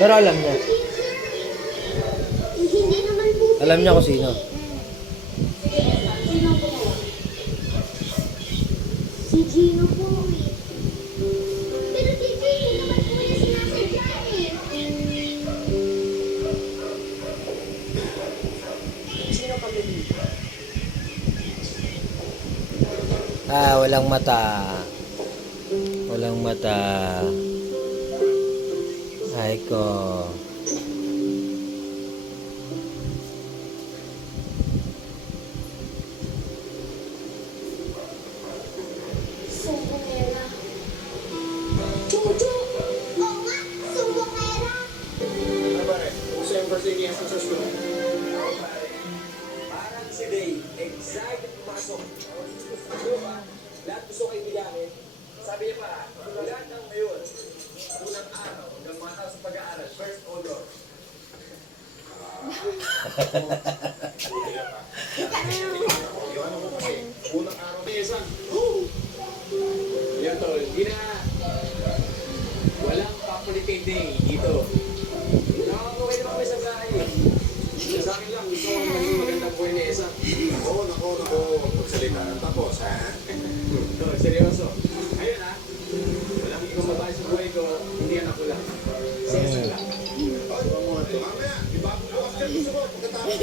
Pero alam niya. Hindi naman po. Alam niya kung sino. Sino po? Si Gino po eh. Pero si Gino naman po yung sinasadya eh. Sino pa ba dito? Walang mata. Walang mata. Ay ko. Sumbongera. Chuchu! Oo nga, sumbongera. Ano ba rin? Kung sa embassy niya sa school. Parang si Day, excited pumasok. Lahat gusto kayo bigamin. Sabi niya pa, lahat ng ngayon, unang araw, hanggang mata sa pag-aaral, first honor. Yung ano ko kasi, unang araw na isang, yan tol, hindi na, walang papulitin day dito. Nakakawin naman kami sa bahay. Sa akin lang, gusto ko maging magandang buhay ni Esa. Oo, nako, magsalita. Tapos, ha? No, seryoso. Ayun, ha? Walang ikaw babae sa buhay ko, hindi anak ko lang. Cesar lang. Mamaya, iba ko bukas yan. Gusto ko, pagkatapos